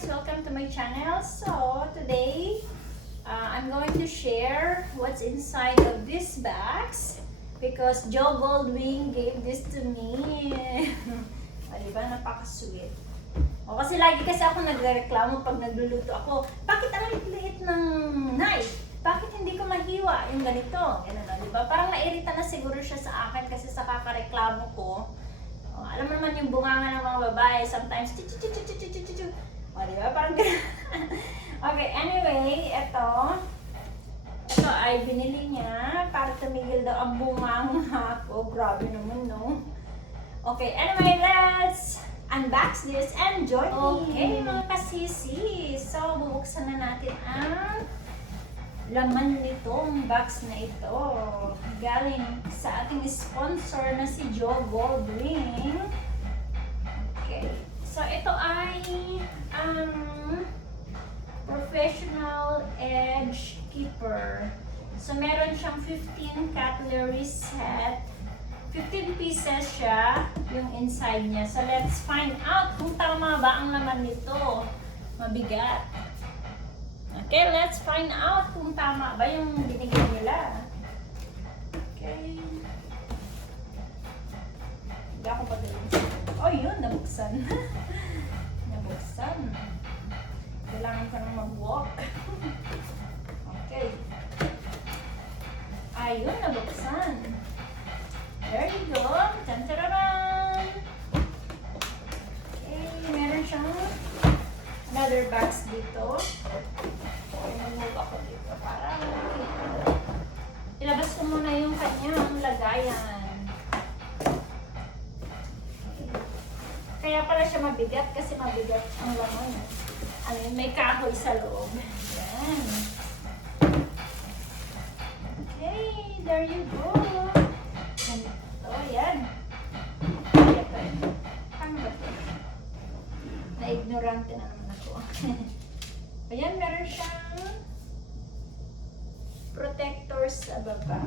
guys! Welcome to my channel. So, today, I'm going to share what's inside of this box because Joe Goldwing gave this to me. O, diba? Napaka-sweet. O, kasi lagi kasi ako nagreklamo pag nagluluto ako. Bakit ang liit ng knife? Bakit hindi ko mahiwa yung ganito? Ganun, diba? Parang nairita na siguro siya sa akin kasi sa kakareklamo ko. O, alam mo naman yung bunganga ng mga babae, sometimes o, diba? Parang okay, anyway, ito ay binili niya para tumigil daw ang bunganga ko. Grabe naman, no? Okay, anyway, let's unbox this and join me. Okay, mga kasisi. So, bubuksan na natin ang laman nitong box na ito. Galing sa ating sponsor na si Joe Goldwing. Okay. So, ito ay professional edge keeper. So, meron siyang 15 cutlery set. 15 pieces siya yung inside niya. So, let's find out kung tama ba ang laman nito. Mabigat. Okay, let's find out kung tama ba yung binigay nila. Okay. Hindi ako pa din. Oh, yun, nabuksan. Nabuksan. Kailangan ko nang mag-walk. Okay. Ayun, nabuksan. There you go. Tan-tararan! Okay, meron siyang another box dito. Pinamove ako dito para ilabas ko muna yung kanyang lagayan. Kaya pala siya mabigat kasi mabigat ang laman. Ano yun, may kahoy sa loob. Yan. Okay, there you go. Ito, yan. Ito, paano ba ito? Na-ignorante na naman ako. Ayan, meron siyang protectors sa baba.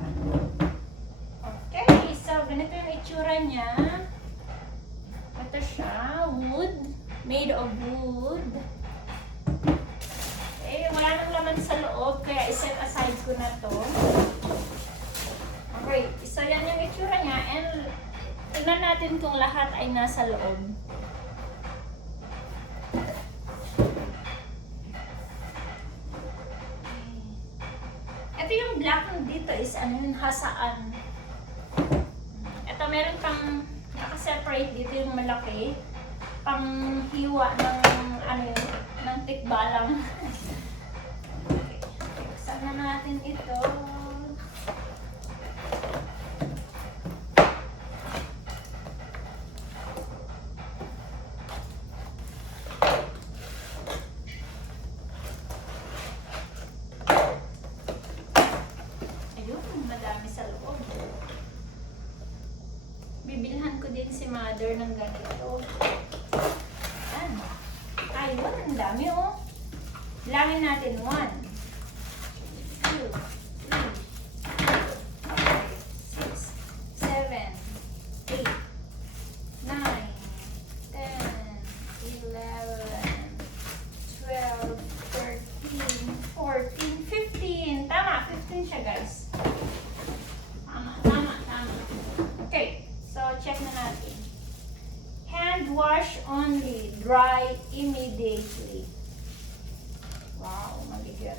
Okay, so ganito yung itsura niya. Ito siya, wood. Made of wood. Okay, wala nang laman sa loob, kaya iset aside ko na to. Okay, so yan yung itsura niya. And tingnan natin kung lahat ay nasa loob. Ito yung black dito is ano yun, hasaan. Ito meron pang naka-separate dito yung malaki. Pang hiwa ng ano yun, ng tikbalang. Okay, buksan na natin ito. Bibilhan ko din si mother ng ganito. Ayan. Ayun, ang dami oh. Bilangin natin 1, 2, 3, 4, 5, 6, 7, 8, 9, 10, 11, 12, 13, 14, 15. Tama, 15 siya guys. Tama. Okay. So, check na natin. Hand wash only. Dry immediately. Wow, mabigat.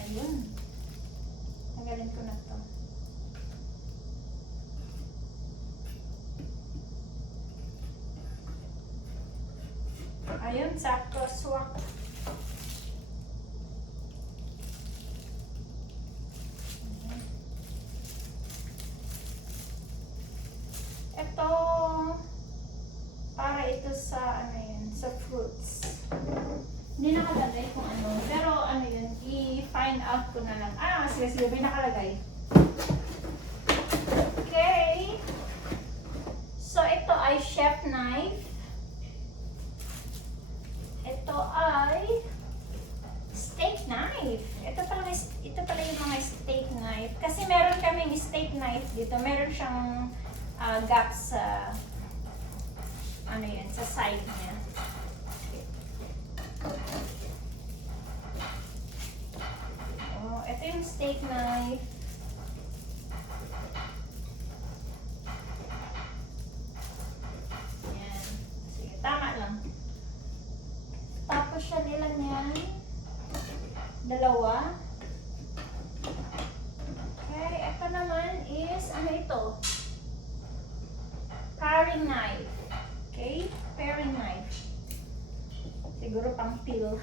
Ayun. Tanggalin ko na to. Ayun, sakto. Swak. Ito, para ito sa, ano yun, sa fruits. Hindi nakalagay kung ano, pero ano yun, i-find out ko na lang. Sige, may nakalagay. Okay. So, ito ay chef knife. Ito ay steak knife. Ito pala yung mga steak knife. Kasi meron kaming steak knife dito. Meron siyang gaps sa ano yan, sa side niya. Oh, ito yung steak knife. Yan. Sige, tama lang. Tapos siya nila niyan. Dalawa. Okay, ito naman is, ano ito? Paring knife. Okay? Paring knife. Siguro pang peel.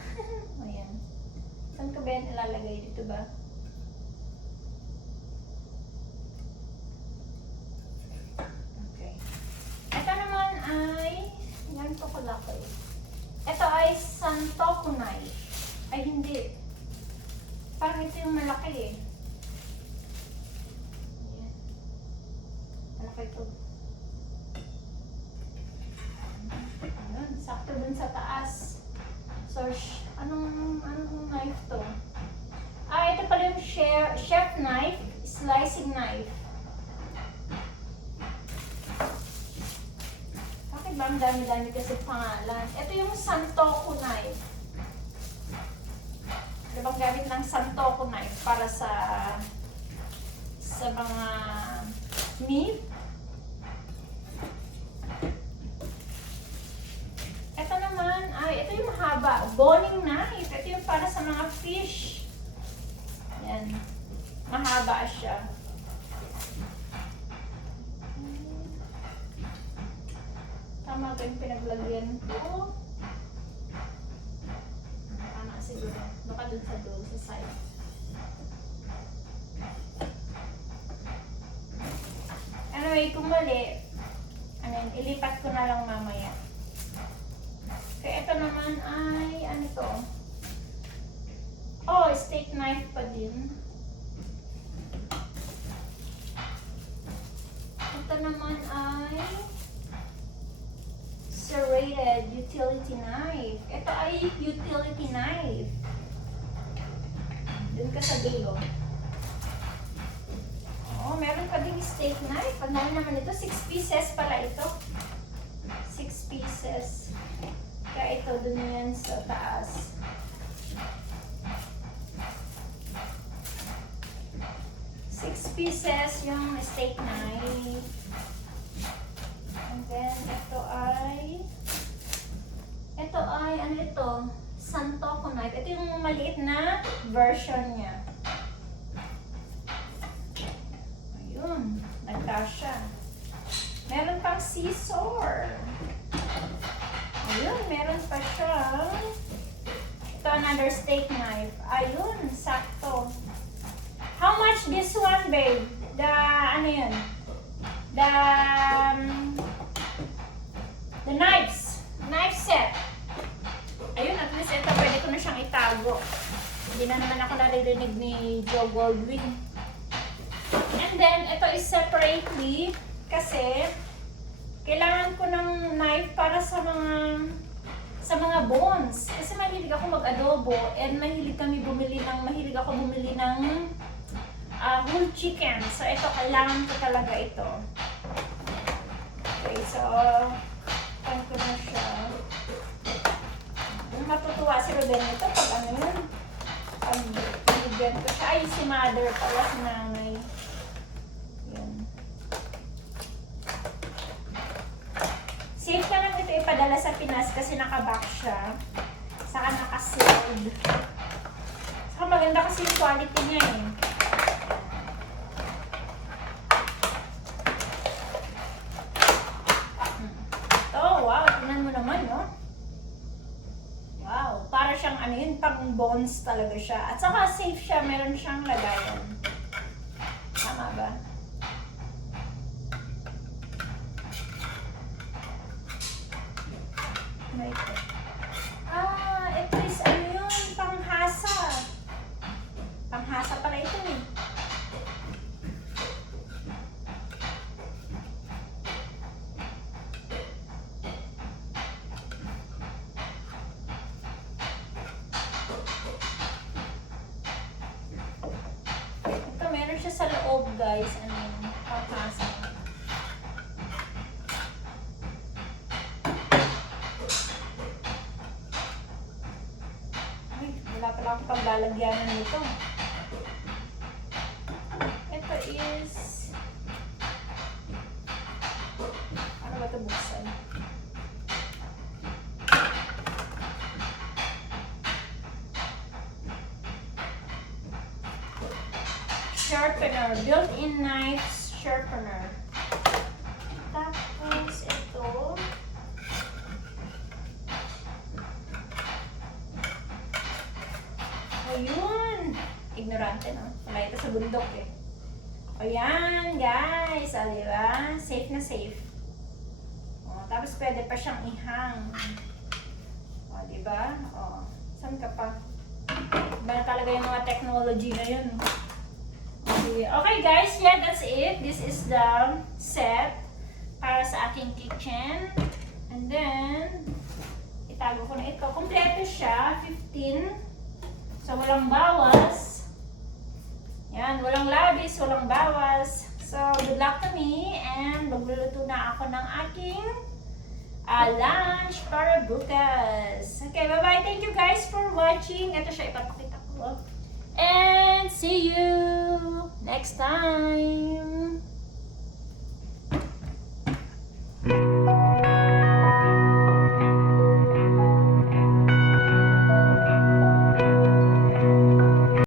Ayan. Saan ko ba yan ilalagay? Dito ba? Okay. Ito naman ay, yan to ko laki. Ito ay santoku knife. Ay, hindi. Parang ito yung malaki eh. Ayan. Malaki ito. Ayan, sakto dun sa taas. So, anong knife to? Ah, ito pala yung chef knife, slicing knife. Bakit ba ang dami-dami kasi pangalan? Ito yung santoku knife. Ito bang gamit ng santoku knife para sa mga meat? Ito naman, ay, ito yung mahaba, boning knife. Ito yung para sa mga fish. Yan. Mahaba siya. Tama ba yung pinaglagyan ko? Tama siguro. Baka dun sa dulo, sa side. Anyway, kung mali, ilipat ko na lang mamaya. Okay, ito naman ay, ano to? Oh, steak knife pa din. Ito naman ay serrated utility knife. Ito ay utility knife. Dun ka sa dulo. Oh, meron pa ding steak knife. Ano naman ito? 6 pieces pala ito. 6 pieces. Kaya ito dun yan sa taas. Six pieces yung steak knife. And then, ito ay, ano ito? Santoku knife. Ito yung maliit na version niya. Ayun, nagkasya. Meron pang scissor. Ayun, meron pa siya. Ito, another steak knife. Ayun, sakto. How much this one, babe? The, ano yun? The knives. Knife set. Ayun, at least ito, pwede ko na siyang itago. Hindi na naman ako naririnig ni Joe Goldwing. And then, ito is separately kasi kailangan ko ng knife para sa mga bones. Kasi mahilig ako mag-adobo and mahilig ako bumili ng whole chicken. So, ito, kailangan ko talaga ito. Okay, so, pan ko na siya. Matutuwa si Ruben ito pag ano yun. Pag binigyan ko siya. Ay, si mother pala, si nanay. Yun. Safe ka lang ito ipadala sa Pinas kasi nakabox siya. Saka nakasealed. Saka maganda kasi yung quality niya eh. Oh, wow. Tingnan mo naman, no? Wow. Para siyang ano yun, pang bones talaga siya. At saka safe siya. Meron siyang lagayan. Tama ba? Ito is ano yun, panghasa. Panghasa pala ito eh. Ito meron siya sa loob guys, ano yun, panghasa. makapaglalagyanan nito. Ito is... Ano ba ito buksan? Sharpener. Built-in knife sharpener. Tapos, ito. Ayun. Ignorante, no? Wala ito sa bundok, eh. Ayan, guys. O, diba? Safe na safe. O, tapos, pwede pa siyang ihang. O, diba? O, saan ka pa? Iba na talaga yung mga technology na yun. Okay, guys. Yeah, that's it. This is the set para sa aking kitchen. And then, itago ko na ito. Kompleto siya. 15. So, walang bawas. Yan, walang labis, walang bawas. So, good luck to me. And magluluto na ako ng aking lunch para bukas. Okay, bye-bye. Thank you guys for watching. Ito siya, ipapakita ko. And see you next time.